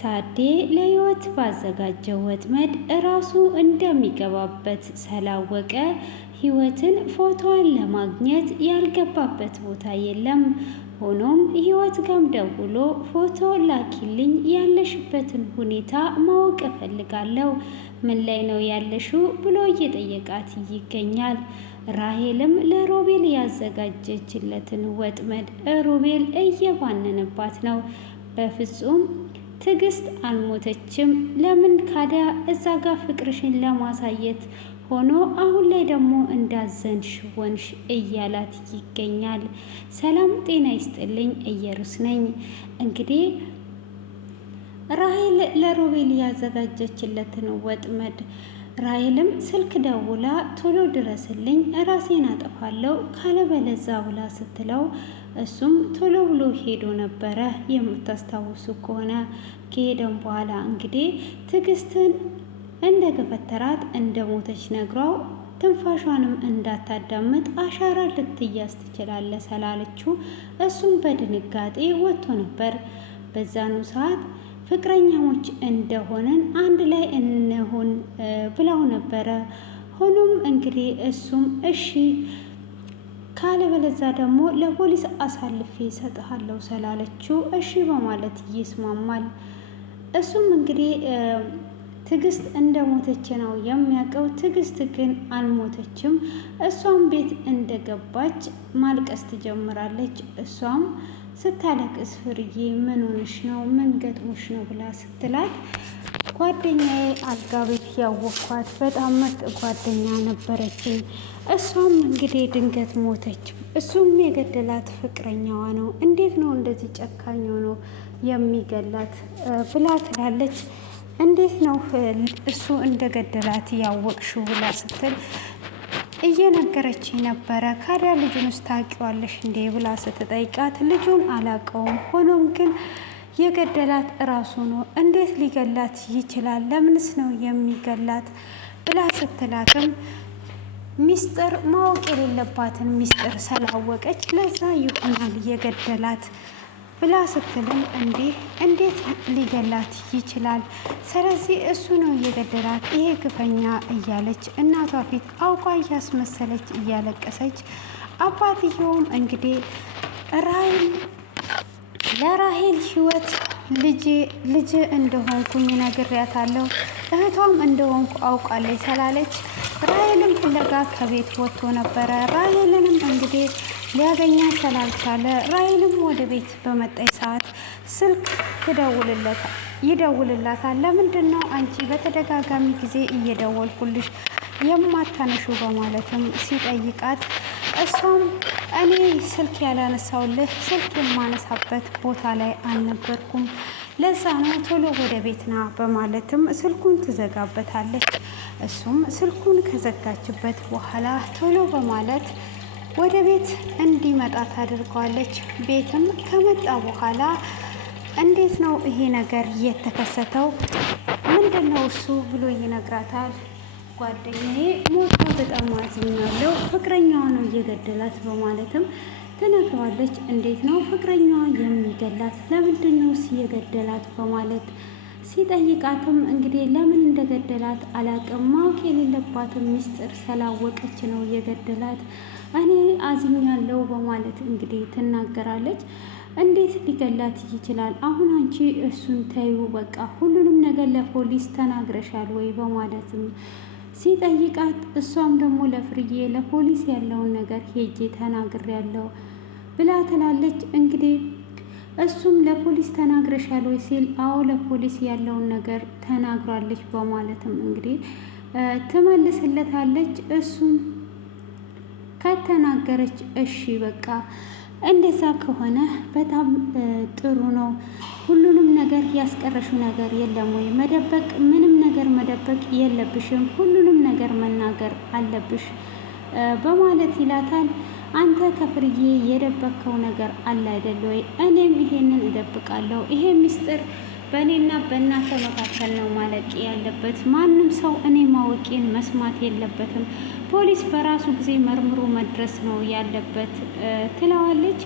ታዴ ለህይወት ባዘጋጀው ወጥመድ እራሱ እንደሚገባበት ስላወቀ ህይወትን ፎቶዋን ለማግኘት ያልገባበት ቦታ የለም። ሆኖም ህይወት ጋም ደውሎ ፎቶ ላኪልኝ፣ ያለሽበትን ሁኔታ ማወቅ እፈልጋለሁ፣ ምን ላይ ነው ያለሽው ብሎ እየጠየቃት ይገኛል። ራሄልም ለሮቤል ያዘጋጀችለትን ወጥመድ ሮቤል እየባነነባት ነው። በፍጹም ትዕግስት አልሞተችም። ለምን ካዲያ እዛ ጋር ፍቅርሽን ለማሳየት ሆኖ አሁን ላይ ደግሞ እንዳዘንሽ ሆንሽ እያላት ይገኛል። ሰላም ጤና ይስጥልኝ፣ እየሩስ ነኝ። እንግዲህ ራሄል ለሮቤል ያዘጋጀችለትን ወጥመድ ራሄልም ስልክ ደውላ ቶሎ ድረስልኝ ራሴን አጠፋለሁ ካለበለዛ ብላ ስትለው እሱም ቶሎ ብሎ ሄዶ ነበረ። የምታስታውሱ ከሆነ ከሄደም በኋላ እንግዲህ ትዕግስትን እንደ ገፈተራት እንደ ሞተች ነግሯው ትንፋሿንም እንዳታዳምጥ አሻራ ልትያዝ ትችላለህ ስላለችው እሱም በድንጋጤ ወጥቶ ነበር። በዛኑ ሰዓት ፍቅረኛሞች እንደሆነን አንድ ላይ እንሆን ብለው ነበረ። ሆኖም እንግዲህ እሱም እሺ ካለበለዛ ደግሞ ለፖሊስ አሳልፌ እሰጥሃለሁ ስላለችው እሺ በማለት ይስማማል። እሱም እንግዲህ ትዕግስት እንደሞተች ነው የሚያውቀው። ትዕግስት ግን አልሞተችም። እሷም ቤት እንደገባች ማልቀስ ትጀምራለች። እሷም ስታለቅስ ፍርዬ ምን ሆንሽ ነው? ምን ገጥሞሽ ነው ብላ ስትላት ጓደኛዬ አልጋ ቤት ያወኳት በጣም ምርጥ ጓደኛ ነበረችኝ። እሷም እንግዲህ ድንገት ሞተች። እሱም የገደላት ፍቅረኛዋ ነው። እንዴት ነው እንደዚህ ጨካኝ ሆኖ የሚገላት ብላ ትላለች። እንዴት ነው እሱ እንደገደላት ያወቅሽው ብላ ስትል እየነገረች ነበረ። ካዲያ ልጁን ታውቂዋለሽ እንዴ ብላ ስትጠይቃት ልጁን አላውቀውም፣ ሆኖም ግን የገደላት እራሱ ነው። እንዴት ሊገላት ይችላል? ለምንስ ነው የሚገላት ብላ ስትላትም ሚስጥር ማወቅ የሌለባትን ሚስጥር ስላወቀች ለዛ ይሆናል የገደላት ብላ ስትልም እንዴት ሊገላት ይችላል? ስለዚህ እሱ ነው የገደላት ይሄ ግፈኛ እያለች እናቷ ፊት አውቋ እያስመሰለች እያለቀሰች፣ አባትየውም እንግዲህ ለራሄል ህይወት ልጅ እንደሆንኩኝ ነግሬያታለሁ፣ እህቷም እንደሆንኩ አውቃለች ስላለች ራሄልን ፍለጋ ከቤት ወጥቶ ነበረ። ራሄልንም እንግዲህ ሊያገኛት ስላልቻለ ራሄልም ወደ ቤት በመጣች ሰዓት ስልክ ይደውልላታል። ለምንድን ነው አንቺ በተደጋጋሚ ጊዜ እየደወልኩልሽ የማታነሹ በማለትም ሲጠይቃት እሷም እኔ ስልክ ያላነሳውልህ ስልክ የማነሳበት ቦታ ላይ አልነበርኩም፣ ለዛ ነው ቶሎ ወደ ቤት ና በማለትም ስልኩን ትዘጋበታለች። እሱም ስልኩን ከዘጋችበት በኋላ ቶሎ በማለት ወደ ቤት እንዲመጣ ታደርገዋለች። ቤትም ከመጣ በኋላ እንዴት ነው ይሄ ነገር የተከሰተው? ምንድን ነው እሱ ብሎ ይነግራታል። ጓደኛዬ ሞቷ በጣም አዝኛለሁ፣ ፍቅረኛዋ ነው እየገደላት በማለትም ትነግረዋለች። እንዴት ነው ፍቅረኛዋ የሚገላት? ለምንድን ነው የገደላት በማለት ሲጠይቃትም እንግዲህ ለምን እንደገደላት አላቅም፣ ማወቅ የሌለባትን ሚስጥር ስላወቀች ነው የገደላት፣ እኔ አዝኛለሁ በማለት እንግዲህ ትናገራለች። እንዴት ሊገላት ይችላል? አሁን አንቺ እሱን ተዩ፣ በቃ ሁሉንም ነገር ለፖሊስ ተናግረሻል ወይ በማለትም ሲጠይቃት እሷም ደግሞ ለፍርዬ ለፖሊስ ያለውን ነገር ሄጄ ተናግሬያለሁ ብላ ትላለች። እንግዲህ እሱም ለፖሊስ ተናግረሻል ወይ ሲል አዎ ለፖሊስ ያለውን ነገር ተናግራለች በማለትም እንግዲህ ትመልስለታለች። እሱም ከተናገረች እሺ በቃ እንደዛ ከሆነ በጣም ጥሩ ነው፣ ሁሉንም ነገር ያስቀረሹ ነገር የለም ወይ? መደበቅ ምንም ነገር መደበቅ የለብሽም፣ ሁሉንም ነገር መናገር አለብሽ በማለት ይላታል። አንተ ከፍርዬ የደበከው ነገር አለ አይደል ወይ? እኔም ይሄንን እደብቃለሁ። ይሄ ሚስጥር በእኔና በእናንተ መካከል ነው ማለቅ ያለበት። ማንም ሰው እኔ ማወቄን መስማት የለበትም። ፖሊስ በራሱ ጊዜ መርምሮ መድረስ ነው ያለበት ትለዋለች።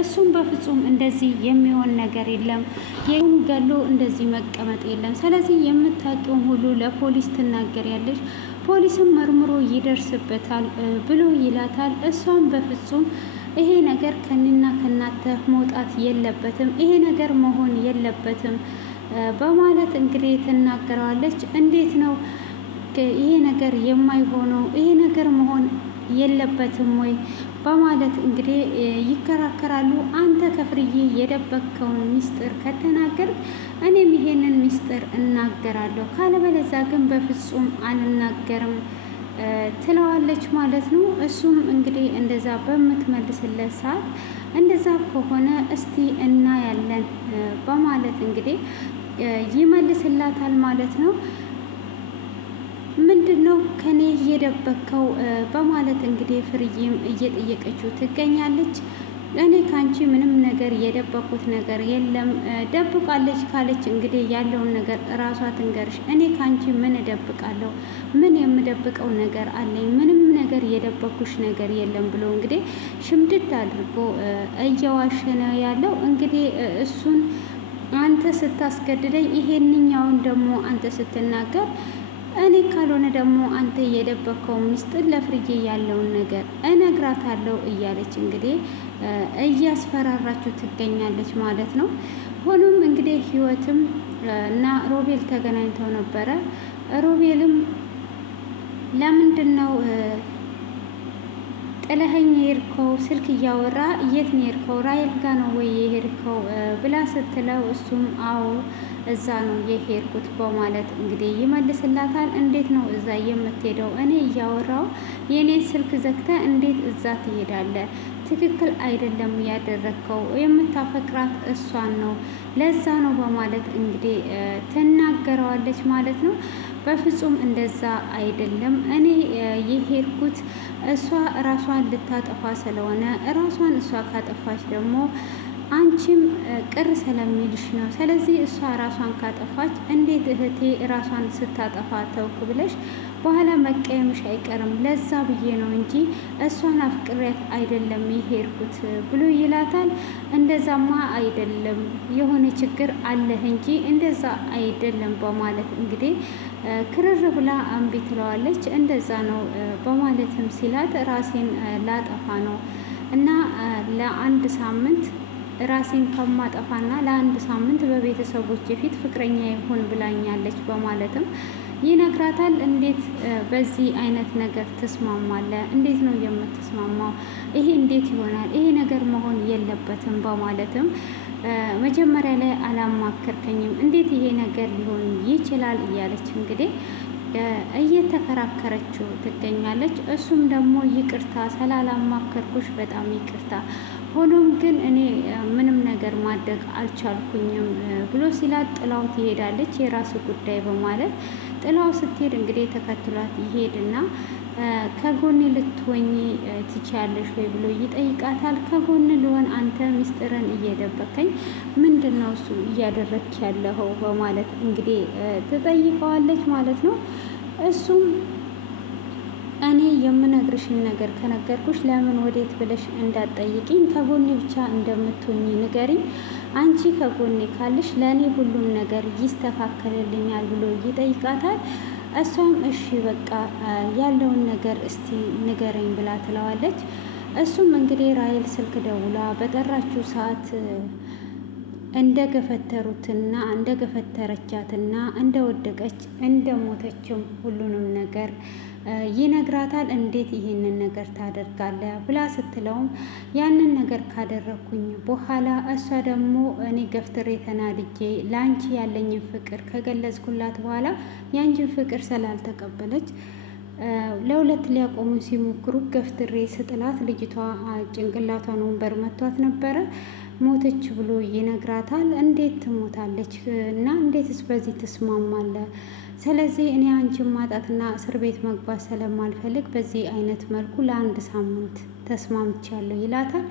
እሱም በፍጹም እንደዚህ የሚሆን ነገር የለም፣ ይህም ገሎ እንደዚህ መቀመጥ የለም። ስለዚህ የምታውቂውን ሁሉ ለፖሊስ ትናገሪያለሽ፣ ፖሊስም መርምሮ ይደርስበታል ብሎ ይላታል። እሷም በፍጹም ይሄ ነገር ከኔና ከናንተ መውጣት የለበትም፣ ይሄ ነገር መሆን የለበትም በማለት እንግዲህ ትናገረዋለች። እንዴት ነው ይሄ ነገር የማይሆነው? ይሄ ነገር መሆን የለበትም ወይ በማለት እንግዲህ ይከራከራሉ። አንተ ከፍርዬ የደበከውን ሚስጥር ከተናገር እኔም ይሄንን ሚስጥር እናገራለሁ፣ ካለበለዚያ ግን በፍጹም አልናገርም ትለዋለች ማለት ነው። እሱም እንግዲህ እንደዛ በምትመልስለት ሰዓት እንደዛ ከሆነ እስቲ እናያለን በማለት እንግዲህ ይመልስላታል ማለት ነው። ምንድን ነው ከኔ እየደበከው በማለት እንግዲህ ፍርዬም እየጠየቀችው ትገኛለች። እኔ ካንቺ ምንም ነገር የደበኩት ነገር የለም፣ ደብቃለች ካለች እንግዲህ ያለውን ነገር እራሷ ትንገርሽ። እኔ ካንቺ ምን እደብቃለሁ? ምን የምደብቀው ነገር አለኝ? ምንም ነገር የደበኩሽ ነገር የለም ብሎ እንግዲህ ሽምድድ አድርጎ እየዋሸ ነው ያለው። እንግዲህ እሱን አንተ ስታስገድደኝ፣ ይሄንኛውን ደግሞ አንተ ስትናገር፣ እኔ ካልሆነ ደግሞ አንተ የደበከው ሚስጥር ለፍርዬ ያለውን ነገር እነግራታለሁ እያለች እንግዲህ እያስፈራራችሁ ትገኛለች ማለት ነው። ሆኖም እንግዲህ ህይወትም እና ሮቤል ተገናኝተው ነበረ። ሮቤልም ለምንድን ነው ጥለኸኝ የሄድከው? ስልክ እያወራ የት ነው የሄድከው? ራይል ጋ ነው ወይ የሄድከው ብላ ስትለው እሱም አዎ እዛ ነው የሄድኩት በማለት እንግዲህ ይመልስላታል። እንዴት ነው እዛ የምትሄደው? እኔ እያወራው የኔን ስልክ ዘግተ እንዴት እዛ ትሄዳለህ? ትክክል አይደለም ያደረግከው። የምታፈቅራት እሷን ነው፣ ለዛ ነው በማለት እንግዲህ ትናገረዋለች ማለት ነው። በፍጹም እንደዛ አይደለም። እኔ የሄድኩት እሷ ራሷን ልታጠፋ ስለሆነ ራሷን እሷ ካጠፋች ደግሞ አንቺም ቅር ስለሚልሽ ነው። ስለዚህ እሷ ራሷን ካጠፋች እንዴት እህቴ ራሷን ስታጠፋ ተውክ ብለሽ በኋላ መቀየምሽ አይቀርም። ለዛ ብዬ ነው እንጂ እሷን አፍቅሬያት አይደለም የሄድኩት ብሎ ይላታል። እንደዛማ አይደለም የሆነ ችግር አለህ እንጂ እንደዛ አይደለም በማለት እንግዲህ ክርር ብላ እምቢ ትለዋለች። እንደዛ ነው በማለትም ሲላት ራሴን ላጠፋ ነው እና ለአንድ ሳምንት ራሴን ከማጠፋና ለአንድ ሳምንት በቤተሰቦች ፊት ፍቅረኛ ይሁን ብላኛለች በማለትም ይነግራታል። እንዴት በዚህ አይነት ነገር ትስማማለህ? እንዴት ነው የምትስማማው? ይሄ እንዴት ይሆናል? ይሄ ነገር መሆን የለበትም በማለትም መጀመሪያ ላይ አላማከርከኝም፣ እንዴት ይሄ ነገር ሊሆን ይችላል እያለች እንግዲህ እየተከራከረችው ትገኛለች። እሱም ደግሞ ይቅርታ ስላላማከርኩሽ በጣም ይቅርታ፣ ሆኖም ግን እኔ ምንም ነገር ማድረግ አልቻልኩኝም ብሎ ሲላት ጥላው ትሄዳለች። የራሱ ጉዳይ በማለት ጥላው ስትሄድ እንግዲህ ተከትሏት ይሄድና ከጎን ልትሆኚ ትችያለሽ ወይ ብሎ ይጠይቃታል። ከጎን ልሆን? አንተ ሚስጥርን እየደበከኝ ምንድን ነው እሱ እያደረክ ያለኸው በማለት እንግዲህ ትጠይቀዋለች ማለት ነው። እሱም እኔ የምነግርሽን ነገር ከነገርኩሽ ለምን ወዴት ብለሽ እንዳትጠይቂኝ ከጎኔ ብቻ እንደምትሆኚ ንገሪኝ። አንቺ ከጎኔ ካለሽ ለእኔ ሁሉም ነገር ይስተካከልልኛል ብሎ ይጠይቃታል። እሷም እሺ በቃ ያለውን ነገር እስቲ ንገረኝ ብላ ትለዋለች። እሱም እንግዲህ ራይል ስልክ ደውላ በጠራችው ሰዓት እንደገፈተሩትና እንደገፈተረቻትና እንደወደቀች እንደሞተችም ሁሉንም ነገር ይነግራታል። እንዴት ይሄንን ነገር ታደርጋለህ ብላ ስትለውም ያንን ነገር ካደረኩኝ በኋላ እሷ ደግሞ እኔ ገፍትሬ ተናድጄ ለአንቺ ያለኝን ፍቅር ከገለጽኩላት በኋላ የአንቺን ፍቅር ስላልተቀበለች ለሁለት ሊያቆሙ ሲሞክሩ ገፍትሬ ስጥላት ልጅቷ ጭንቅላቷን ወንበር መቷት ነበረ፣ ሞተች ብሎ ይነግራታል። እንዴት ትሞታለች እና እንዴትስ በዚህ ትስማማለህ? ስለዚህ እኔ አንቺን ማጣትና እስር ቤት መግባት ስለማልፈልግ በዚህ አይነት መልኩ ለአንድ ሳምንት ተስማምቻለሁ ይላታል።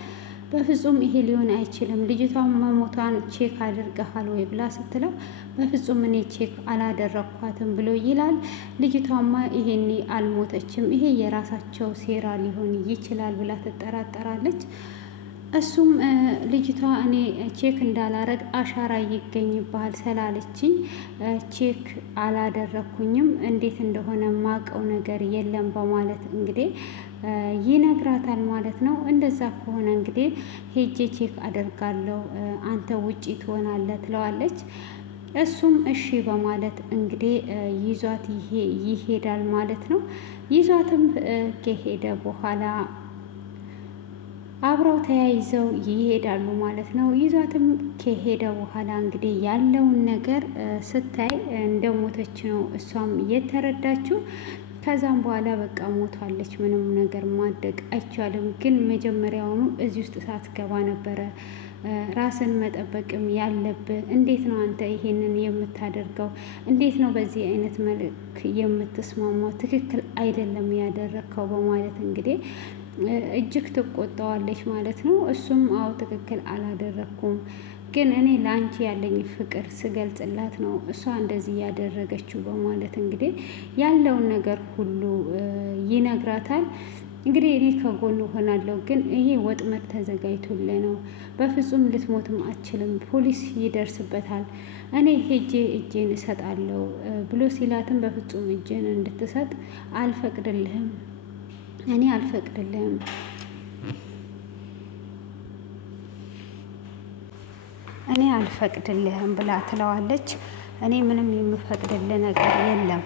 በፍጹም ይሄ ሊሆን አይችልም፣ ልጅቷን መሞቷን ቼክ አድርገሃል ወይ ብላ ስትለው በፍጹም እኔ ቼክ አላደረኳትም ብሎ ይላል። ልጅቷማ ይሄኔ አልሞተችም፣ ይሄ የራሳቸው ሴራ ሊሆን ይችላል ብላ ትጠራጠራለች። እሱም ልጅቷ እኔ ቼክ እንዳላረግ አሻራ ይገኝብሃል ስላለችኝ ቼክ አላደረኩኝም፣ እንዴት እንደሆነ ማቀው ነገር የለም በማለት እንግዲህ ይነግራታል ማለት ነው። እንደዛ ከሆነ እንግዲህ ሄጄ ቼክ አደርጋለሁ፣ አንተ ውጪ ትሆናለህ ትለዋለች። እሱም እሺ በማለት እንግዲህ ይዟት ይሄዳል ማለት ነው። ይዟትም ከሄደ በኋላ አብረው ተያይዘው ይሄዳሉ ማለት ነው። ይዟትም ከሄደ በኋላ እንግዲህ ያለውን ነገር ስታይ እንደሞተች ነው እሷም የተረዳችው። ከዛም በኋላ በቃ ሞቷለች፣ ምንም ነገር ማድረግ አይቻልም። ግን መጀመሪያውኑ እዚህ ውስጥ ሳትገባ ነበረ ራስን መጠበቅም ያለብህ። እንዴት ነው አንተ ይሄንን የምታደርገው? እንዴት ነው በዚህ አይነት መልክ የምትስማማው? ትክክል አይደለም ያደረግከው በማለት እንግዲህ እጅግ ትቆጣዋለች ማለት ነው። እሱም አዎ ትክክል አላደረግኩም፣ ግን እኔ ለአንቺ ያለኝ ፍቅር ስገልጽላት ነው እሷ እንደዚህ ያደረገችው በማለት እንግዲህ ያለውን ነገር ሁሉ ይነግራታል። እንግዲህ እኔ ከጎኑ ሆናለሁ፣ ግን ይሄ ወጥመድ ተዘጋጅቶልህ ነው፣ በፍጹም ልትሞትም አትችልም፣ ፖሊስ ይደርስበታል፣ እኔ ሄጄ እጄን እሰጣለሁ ብሎ ሲላትም በፍጹም እጄን እንድትሰጥ አልፈቅድልህም፣ እኔ አልፈቅድልህም ብላ ትለዋለች። እኔ ምንም የምፈቅድልህ ነገር የለም፣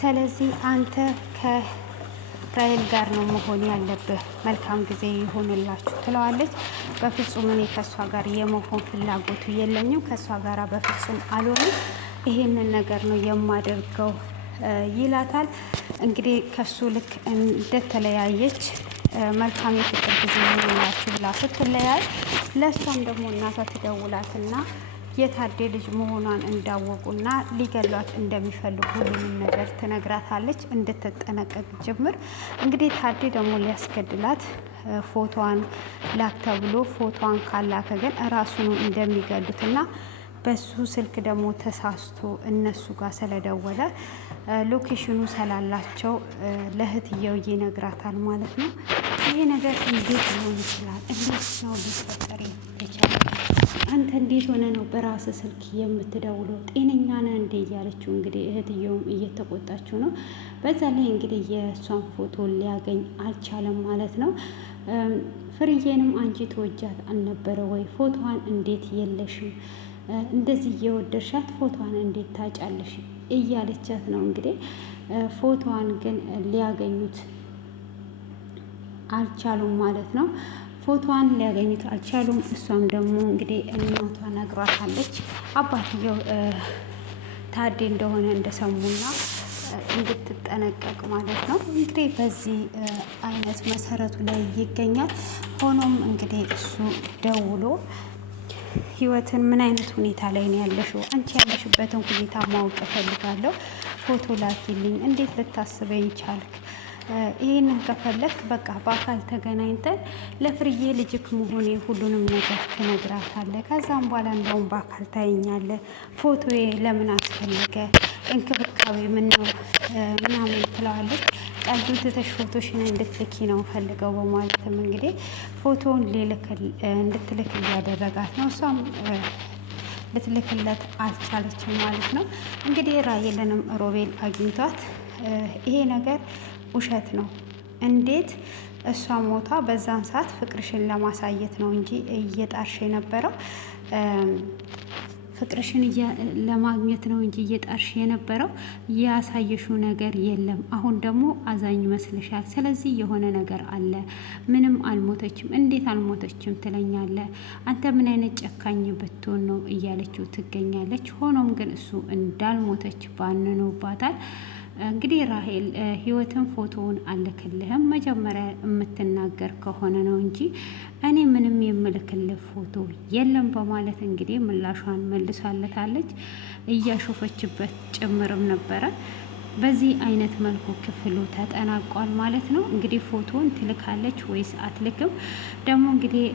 ስለዚህ አንተ ከራይል ጋር ነው መሆን ያለብህ፣ መልካም ጊዜ ይሆንላችሁ ትለዋለች። በፍጹም እኔ ከእሷ ጋር የመሆን ፍላጎቱ የለኝም፣ ከእሷ ጋር በፍጹም አልሆንም፣ ይሄንን ነገር ነው የማደርገው ይላታል። እንግዲህ ከሱ ልክ እንደተለያየች መልካም የፍቅር ጊዜ ይሆንላችሁ ብላ ስትለያይ ለእሷም ደግሞ እናቷ ትደውላትና የታዴ ልጅ መሆኗን እንዳወቁና ሊገሏት እንደሚፈልጉ ሁሉንም ነገር ትነግራታለች፣ እንድትጠነቀቅ ጭምር። እንግዲህ ታዴ ደግሞ ሊያስገድላት ፎቶዋን ላክ ተብሎ ፎቶዋን ካላከ ግን እራሱኑ እንደሚገሉትና በሱ ስልክ ደግሞ ተሳስቶ እነሱ ጋር ስለደወለ ሎኬሽኑ ስላላቸው ለእህትየው ይነግራታል ማለት ነው። ይሄ ነገር እንዴት ሊሆን ይችላል? እንዴት ነው ሊፈጠር የቻለ? አንተ እንዴት ሆነ ነው በራስ ስልክ የምትደውለው? ጤነኛ ነህ እንዴ? እያለችው እንግዲህ እህትየውም እየተቆጣችው ነው። በዛ ላይ እንግዲህ የእሷን ፎቶ ሊያገኝ አልቻለም ማለት ነው። ፍርዬንም አንቺ ተወጃት አልነበረ ወይ? ፎቶዋን እንዴት የለሽም? እንደዚህ እየወደድሻት ፎቶዋን እንዴት ታጫለሽ? እያለቻት ነው እንግዲህ። ፎቶዋን ግን ሊያገኙት አልቻሉም ማለት ነው። ፎቶዋን ሊያገኙት አልቻሉም። እሷም ደግሞ እንግዲህ እናቷ ነግሯታለች አባትየው ታዴ እንደሆነ እንደሰሙና እንድትጠነቀቅ ማለት ነው። እንግዲህ በዚህ አይነት መሰረቱ ላይ ይገኛል። ሆኖም እንግዲህ እሱ ደውሎ ህይወትን ምን አይነት ሁኔታ ላይ ነው ያለሽው? አንቺ ያለሽበትን ሁኔታ ማወቅ እፈልጋለሁ። ፎቶ ላኪልኝ። እንዴት ልታስበኝ ቻልክ? ይህንን ከፈለክ በቃ በአካል ተገናኝተን ለፍርዬ ልጅክ መሆኔ ሁሉንም ነገር ትነግራታለህ። ከዛም በኋላ እንደውም በአካል ታይኛለህ። ፎቶዬ ለምን አስፈለገ? እንክብካቤ ምነው ምናምን ትለዋለች። ቀልዱን ትተሽ ፎቶሽን እንድትልኪ ነው ፈልገው በማለትም እንግዲህ ፎቶውን እንድትልክ እያደረጋት ነው። እሷም ልትልክለት አልቻለችም ማለት ነው። እንግዲህ ራሔልንም ሮቤል አግኝቷት ይሄ ነገር ውሸት ነው፣ እንዴት እሷ ሞታ በዛን ሰዓት ፍቅርሽን ለማሳየት ነው እንጂ እየጣርሽ የነበረው ፍቅርሽን ለማግኘት ነው እንጂ እየጣርሽ የነበረው ያሳየሽው ነገር የለም። አሁን ደግሞ አዛኝ መስልሻል። ስለዚህ የሆነ ነገር አለ። ምንም አልሞተችም። እንዴት አልሞተችም ትለኛለህ? አንተ ምን አይነት ጨካኝ ብትሆን ነው እያለችው ትገኛለች። ሆኖም ግን እሱ እንዳልሞተች ባንኖባታል። እንግዲህ ራሔል ህይወትን ፎቶውን አልክልህም መጀመሪያ የምትናገር ከሆነ ነው እንጂ እኔ ምንም የምልክልህ ፎቶ የለም በማለት እንግዲህ ምላሿን መልሳለታለች። እያሾፈችበት ጭምርም ነበረ። በዚህ አይነት መልኩ ክፍሉ ተጠናቋል ማለት ነው። እንግዲህ ፎቶውን ትልካለች ወይስ አትልክም? ደግሞ እንግዲህ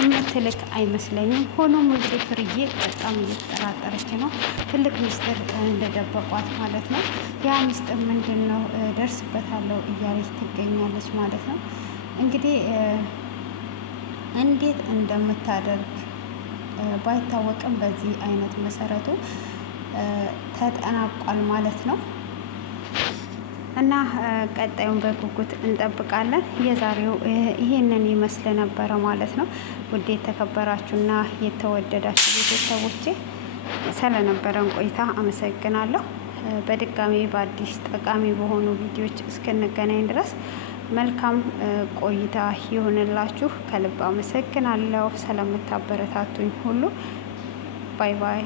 እምትልክ አይመስለኝም። ሆኖም እንግዲህ ፍርዬ በጣም እየተጠራጠረች ነው፣ ትልቅ ሚስጥር እንደደበቋት ማለት ነው። ያ ሚስጥር ምንድን ነው? ደርስበታለሁ እያለች ትገኛለች ማለት ነው። እንግዲህ እንዴት እንደምታደርግ ባይታወቅም በዚህ አይነት መሰረቱ ተጠናቋል ማለት ነው። እና ቀጣዩን በጉጉት እንጠብቃለን። የዛሬው ይሄንን ይመስል ነበረ ማለት ነው። ውድ የተከበራችሁና የተወደዳችሁ ቤተሰቦቼ ስለነበረን ቆይታ አመሰግናለሁ። በድጋሚ በአዲስ ጠቃሚ በሆኑ ቪዲዮዎች እስክንገናኝ ድረስ መልካም ቆይታ ይሁንላችሁ። ከልብ አመሰግናለሁ ስለምታበረታቱኝ ሁሉ። ባይ ባይ።